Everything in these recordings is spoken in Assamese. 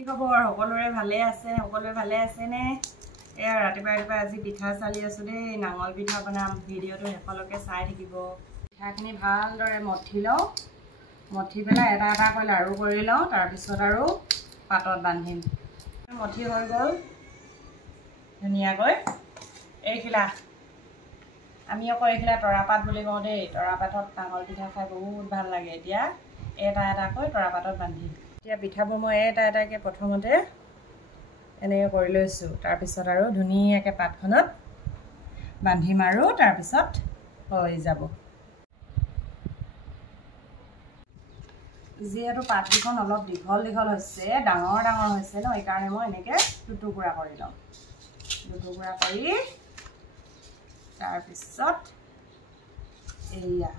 কি খবৰ সকলোৰে ভালে আছে নে এয়া ৰাতিপুৱা আজি পিঠা চালি আছো দেই নাঙল পিঠা বনাম ভিডিঅটো শেষলৈকে চাই থাকিব পিঠাখিনি ভালদৰে মঠি লওঁ মঠি পেলাই এটা এটা কৰি লাড়ু কৰি লওঁ তাৰ পিছত আৰু পাতত বান্ধিম মঠি হৈ গ'ল ধুনীয়াকৈ এইখিলা আমি আকৌ এইখিলা তৰাপাত বুলি কওঁ দেই তৰাপাতত নাঙল পিঠা খাই বহুত ভাল লাগে এতিয়া এটা এটাকৈ তৰাপাতত বান্ধিম এতিয়া পিঠাবোৰ মই এটা এটাকৈ প্ৰথমতে এনেকৈ কৰি লৈছোঁ তাৰপিছত আৰু ধুনীয়াকৈ পাতখনত বান্ধিম আৰু তাৰপিছত হৈ যাব যিহেতু পাতকেইখন অলপ দীঘল হৈছে ডাঙৰ হৈছে ন এইকাৰণে মই এনেকৈ দুটুকুৰা কৰি লওঁ দুটুকুৰা কৰি তাৰপিছত এয়া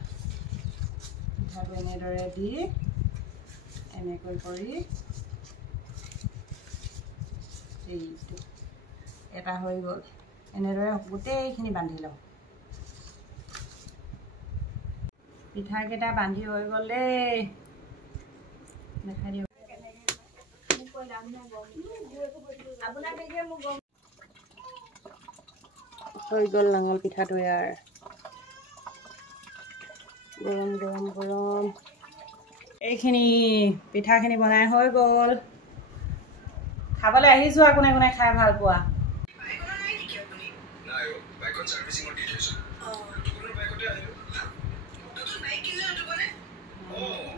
পিঠাটো এনেদৰে দি এনেকৈ কৰি এইটো এটা হৈ গ'ল এনেদৰে গোটেইখিনি বান্ধি লওঁ পিঠাকেইটা বান্ধি হৈ গ'ল দেই দেখাই দিওঁ হৈ গ'ল নাঙল পিঠাটো ইয়াৰ গৰম গৰম গৰম এইখিনি পিঠাখিনি বনাই হৈ গ'ল খাবলৈ আহিছোঁ আৰু কোনে কোনে খাই ভাল পোৱা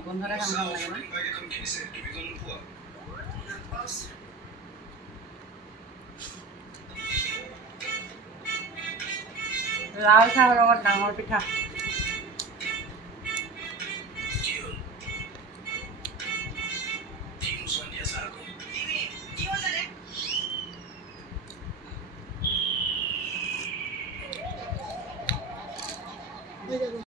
বন্ধতে কাম লাল চাহৰ লগত ডাঙৰ পিঠা